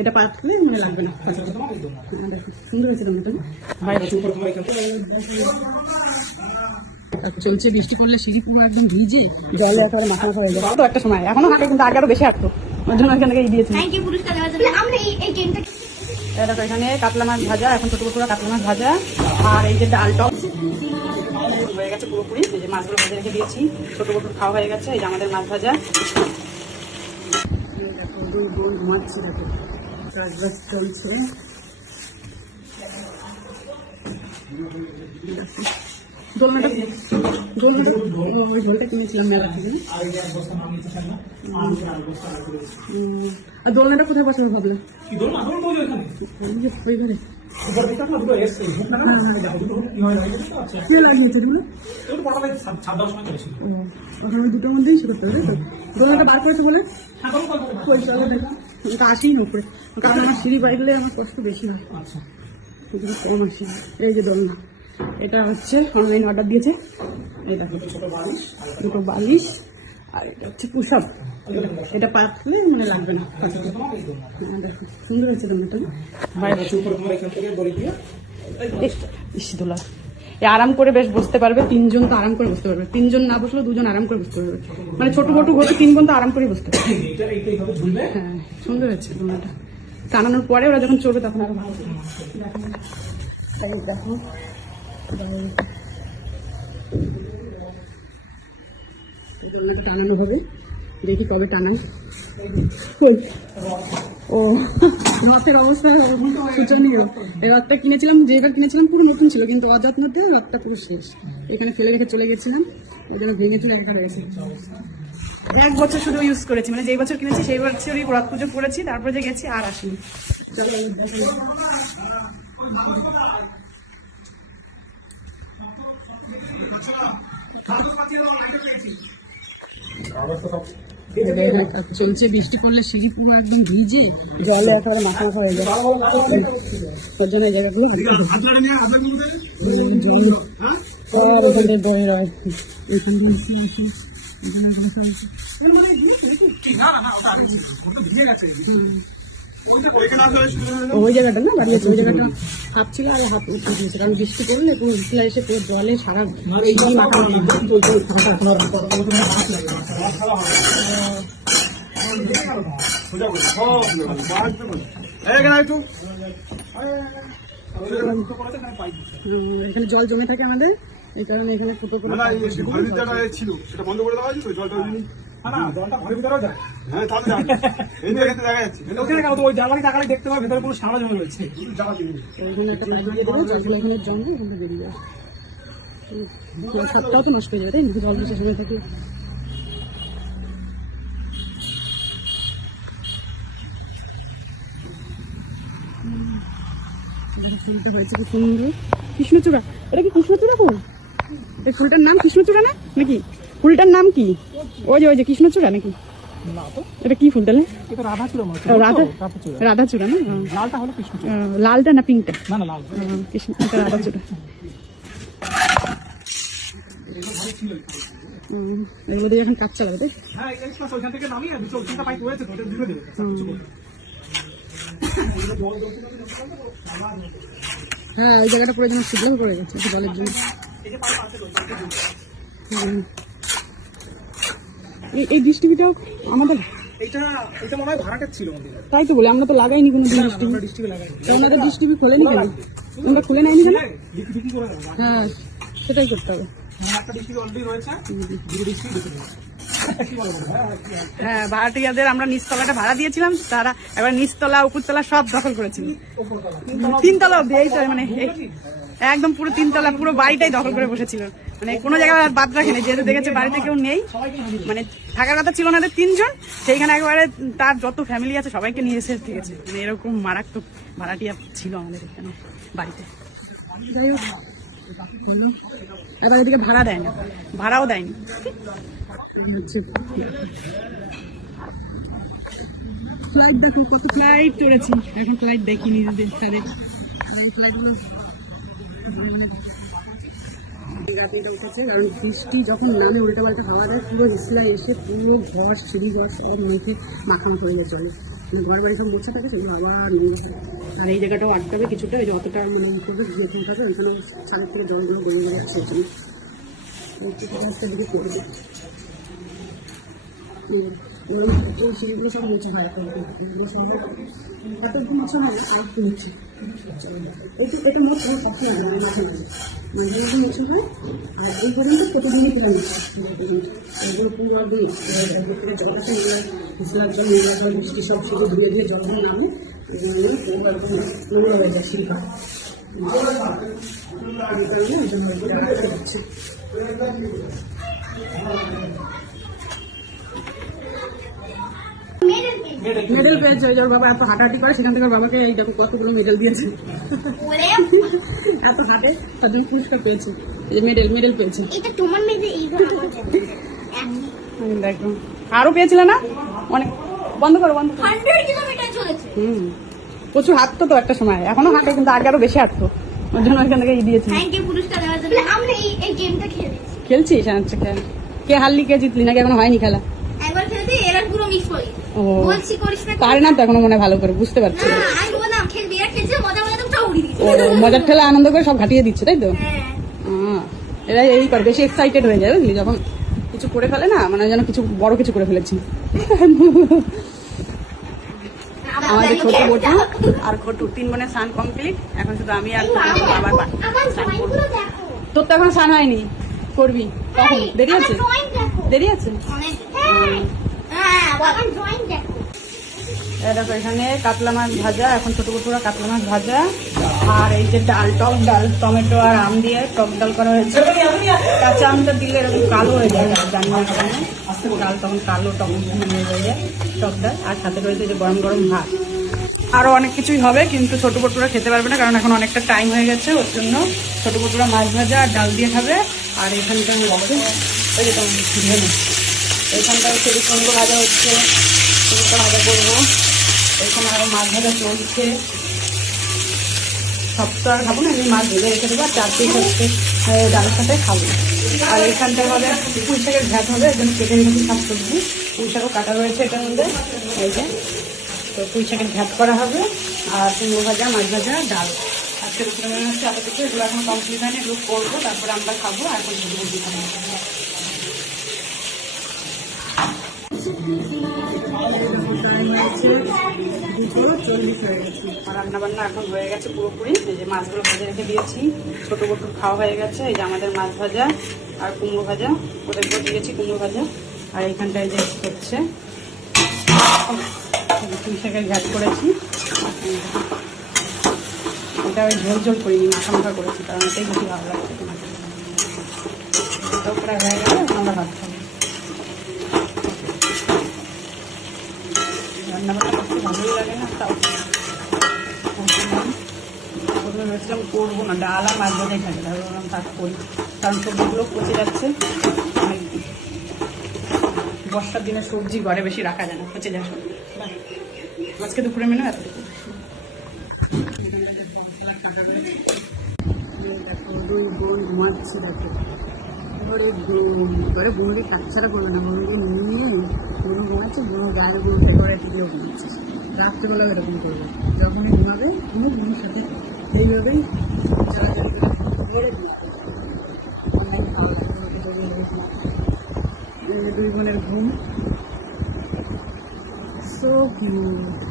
এটা পাতলে মানে লাগবে না। সুন্দর হয়েছে দোলনাটা। চলছে বৃষ্টি পড়লে সিঁড়ি পুরো একদম ভিজে জলে একেবারে মাথা মাথা হয়ে যায়। তো একটা সময় এখনো হাঁটে, কিন্তু আগে আরো বেশি হাঁটতো, ওর জন্য এখানে দিয়েছি। দেখো এখানে কাতলা মাছ ভাজা, এখন ছোট ছোট কাতলা মাছ ভাজা, আর এই যে ডাল টক হয়ে গেছে পুরোপুরি। এই যে মাছগুলো ভেজে রেখে দিয়েছি, ছোট ছোট খাওয়া হয়ে গেছে। এই যে আমাদের মাছ ভাজা। দেখো দুই বোন ঘুমাচ্ছে, দেখো কাজবাজ চলছে। দোলনাটা কিনেছিলাম মেলা থেকে। আর দোলনাটা কোথায় বসাবো ভাবলাম? ওই ঘরে দুটোর মধ্যেই ছিল তো, দোলনাটা বার করেছে বলে আসেই না উপরে, কারণ আমার সিঁড়ি বাইরে আমার কষ্ট বেশি হয়, কম আসি। এই যে দোলনা, এটা হচ্ছে অনলাইন অর্ডার দিয়েছে। এটা দুটো বালিশ, আর এটা হচ্ছে পুষাপ। এটা পাতলে মানে লাগবে না। দেখো সুন্দর হয়েছে দোলনাটা। দোলা আরাম করে বেশ বসতে পারবে, তিনজন তো আরাম করে বসতে পারবে, তিনজন না বসলেও দুজন আরাম করে বসতে পারবে। মানে ছোট মোটো ঘরে তিন বোন তো আরাম করে বসতে পারবে। হ্যাঁ সুন্দর হয়েছে দোলনাটা। টানানোর পরে ওরা যখন চলবে তখন আরো ভালো। তাই দেখো টানানো হবে, দেখি কবে টানাই। ও রথের অবস্থা শোচনীয়। এই রথটা কিনেছিলাম, যেবার কিনেছিলাম পুরো নতুন ছিল, কিন্তু অযত্নতে রথটা পুরো শেষ। এখানে ফেলে রেখে চলে গেছিলাম, ওই জন্য ভেঙে চলে একটা হয়েছে। 1 বছর শুধু ইউজ করেছি, মানে যেই বছর কিনেছি সেই বছরই রথ পুজো করেছি, তারপরে যে গেছি আর আসিনি। চলো চলছে বৃষ্টি পড়লে সিঁড়ি পুরো একদম ভিজে জলে একেবারে মাথা মাথা হয়ে যায়, ওর জন্য এই জায়গাগুলো জল সব ওখানে বয়ে রয়। ওই জায়গাটা না বাড়িয়েছে, ওই জায়গাটা হাফ ছিল আর হাফ উঠে দিয়েছে, কারণ বৃষ্টি পড়লে পুরো উঠলে এসে পুরো জলে সারা এখানে জল জমে থাকে আমাদের, এই কারণে এখানে ছোট করে ছিল সেটা বন্ধ করে দেওয়া হয়েছে। তো জলটা জলটা ঘরের ভিতরেও যায়। হ্যাঁ তাহলে দেখা যাচ্ছে ওই জানলায় তাকালে দেখতে পাবে ভেতরে পুরো সারা জমে রয়েছে। ওইখানে একটা পাইপ দিয়ে দেবে, জলগুলো এখানে জমে ওখানে বেরিয়ে যায়, সবটাও তো নষ্ট হয়ে যাবে, তাই না? জল বেশি সময় থাকে। ফুলটা হয়েছে খুব সুন্দর, কৃষ্ণচূড়া। এটা কি কৃষ্ণচূড়া ফুল? এই ফুলটার নাম কৃষ্ণচূড়া না নাকি? ফুলটার নাম কি? ওই যে কৃষ্ণচূড়া নাকি? এটা কি ফুল তাহলে? রাধাচূড়া না? লালটা না পিঙ্কটা? কৃষ্ণ, এটা রাধাচূড়া। এগুলো দিয়ে এখন কাজ চালাবে। হ্যাঁ ওই জায়গাটা পুরো যেন শুকনো পড়ে গেছে জলের জন্য। এই ডিস্ট্রিবিউটার আমাদের এটা মনে হয় ভাড়াটের ছিল, তাই তো বলে আমরা তো লাগাইনি কোনো ওনাদের ডিস্ট্রিবিউট খোলেনি কেন? আমরা খুলে নেয়নি কেন? হ্যাঁ সেটাই করতে হবে। হ্যাঁ ভাড়াটিয়াদের আমরা নিচতলাটা ভাড়া দিয়েছিলাম, তারা এবার নিচতলা উপরতলা সব দখল করেছিল, 3 তলা অব্দি। এই মানে একদম পুরো 3 তলা পুরো বাড়িটাই দখল করে বসেছিল, মানে কোনো জায়গায় বাদ রাখেনি। যেহেতু দেখেছে বাড়িতে কেউ নেই, মানে থাকার কথা ছিল না 3 জন, সেইখানে একেবারে তার যত ফ্যামিলি আছে সবাইকে নিয়ে এসে থেকেছে। মানে এরকম মারাত্মক ভাড়াটিয়া ছিল আমাদের এখানে বাড়িতে। যাই হোক এবার এদিকে ভাড়া দেয় না, ভাড়াও দেয়নি। ফ্লাইট দেখো কত ফ্লাইট চড়েছি, এখন ফ্লাইট দেখিনি তাদের ফ্লাইটগুলো উঠেছে, কারণ বৃষ্টি যখন নামে উল্টা পাল্টা হাওয়া দেয় পুরো হিসলা এসে পুরো ঘর সিঁড়ি ঘর সব মধ্যে মাখামাখা হয়ে চলে। মানে ঘর বাড়ি সব মুছে থাকে, সেগুলো আবার নোংরা হয়। আর এই জায়গাটাও আটকাবে কিছুটা, এই যে অতটা মানে করবে যখন থাকে ওইখানে ছাদের থেকে জলগুলো গড়িয়ে গড়ে আসছে, এই দিকে করবে। ওই সিঁড়িগুলো সব মুছে হয়, এগুলো সব এত মুছে হয় না, আর একটু মুছে এটা মোট কোনো সবসময় হয় না, মাঝে মাঝে মাঝে মাঝে মুছে হয়। আর এই পর্যন্ত প্রতিদিনই ফেরা মুছে এগুলো পুরো একদিন থেকে জল আছে, এগুলো হিসলার জল, নোংরা জল, বৃষ্টি সব সেগুলো ধুয়ে ধুয়ে জলগুলো নামে, এগুলো একদম নোংরা হয়ে যায় সিঁড়ি কাঠ। এই কারণে ওই জন্য হচ্ছে মেডেল পেয়েছে। ওই যে ওর বাবা এত হাঁটাহাঁটি করে, সেখান থেকে ওর বাবাকে এই দেখো কতগুলো মেডেল দিয়েছে, এত হাঁটে তার জন্য পুরস্কার পেয়েছে, এই যে মেডেল পেয়েছে। দেখো আরো পেয়েছিল না অনেক, বন্ধ করো প্রচুর হাঁটতো তো একটা সময়, এখনো হাঁটে কিন্তু আগে আরো বেশি হাঁটতো, ওর জন্য ওইখান থেকে দিয়েছি। খেলছিস? আচ্ছা খেল। কে হারলি কে জিতলি নাকি এখনো হয়নি খেলা? পারে না তো এখনো মনে ভালো করে, বুঝতে পারছি। মজার ঠেলা আনন্দ করে সব ঘাটিয়ে দিচ্ছে, তাই তো? এরা এই করে বেশি এক্সাইটেড হয়ে যায় বুঝলি, যখন কিছু করে ফেলে না, মানে যেন কিছু বড় কিছু করে ফেলেছি। আমাদের ছোট বটু আর ঘটু 3 বোনের স্নান কমপ্লিট, এখন শুধু আমি আর আবার তোর তো এখন স্নান হয়নি, করবি কখন? দেরি আছে, দেরি আছে। দেখো এখানে কাতলা মাছ ভাজা, এখন ছোট ছোট কাতলা মাছ ভাজা, আর এই যে ডাল, টক ডাল, টমেটো আর আম দিয়ে টক ডাল করা হয়েছে। কাঁচা আমটা দিলে এরকম কালো হয়ে যায়, জানি না কেন ডাল তখন কালো টক হয়ে যায়, টক ডাল। আর সাথে রয়েছে যে গরম গরম ভাত। আরো অনেক কিছুই হবে, কিন্তু ছোট পটুরা খেতে পারবে না, কারণ এখন অনেকটা টাইম হয়ে গেছে, ওর জন্য ছোট পটুরা মাছ ভাজা আর ডাল দিয়ে খাবে। আর এখানটা হচ্ছে ওই যে তোমার এখানটা হচ্ছে কুমড়ো ভাজা হচ্ছে, কুমড়োটা ভাজা করবো। এখানে আরো মাছ ভাজা চলছে, সব তো আর খাবো না, এমনি মাছ ভেজে রেখে দেবো, আর 4 পিস হচ্ছে ডালের সাথে খাবো। আর এইখানটায় হবে পুঁই শাকের ঘ্যাট হবে, এর জন্য কেটে রেখেছি শাক সবজি, পুঁই শাকও কাটা রয়েছে এটার মধ্যে, এই যে তো পুঁই শাকের ঘ্যাট করা হবে। আর কুমড়ো ভাজা, মাছ ভাজা, ডাল আজকে দুপুরে মনে হচ্ছে আপাতত এগুলো এখন কমপ্লিট হয়নি, এগুলো করবো, তারপরে আমরা খাবো। আর এখন সবজি খাবো। টাইম হয়েছে 2:40 হয়ে গেছে, আর রান্নাবান্না এখন হয়ে গেছে পুরোপুরি। এই যে মাছগুলো ভেজে রেখে দিয়েছি, ছোটো বটুর খাওয়া হয়ে গেছে। এই যে আমাদের মাছ ভাজা আর কুমড়ো ভাজা, ওদেরকেও দিয়েছি কুমড়ো ভাজা। আর এইখানটায় যে হচ্ছে পুঁই শাকের ঘ্যাট করেছি, এটা ওই ঝোল ঝোল করিনি, মাখা মাখা করেছি, কারণ এটাই বেশি ভালো লাগছে। এটাও প্রায় হয়ে গেলে আমরা ভাত খাবো। রান্নাবান্না করতে ভালোই লাগে না, তাও ভেবেছিলাম করবো না, ডাল আর মাছ ভাজাই থাকে, তাহলে বললাম থাক করি, কারণ সবজিগুলো পচে যাচ্ছে। বর্ষার দিনে সবজি ঘরে বেশি রাখা যায় না, পচে যায় সব। আজকে দুপুরে মেনু এতটুকু। দেখো 2 বোন ঘুমাচ্ছে, দেখো ঘরে বোনকে কাচ্ছাড়া করবে না, বোনকে নিয়ে বোন ঘুমাচ্ছে, বোনের গায়ে বোনকে করে দিলেও ঘুমাচ্ছে। রাত্রেবেলাও এরকম করবে, যখনই ঘুমাবে বোনের সাথে এইভাবেই চলাচল করে ঘুমাবে। 2 বোনের ঘুম, সো কিউট।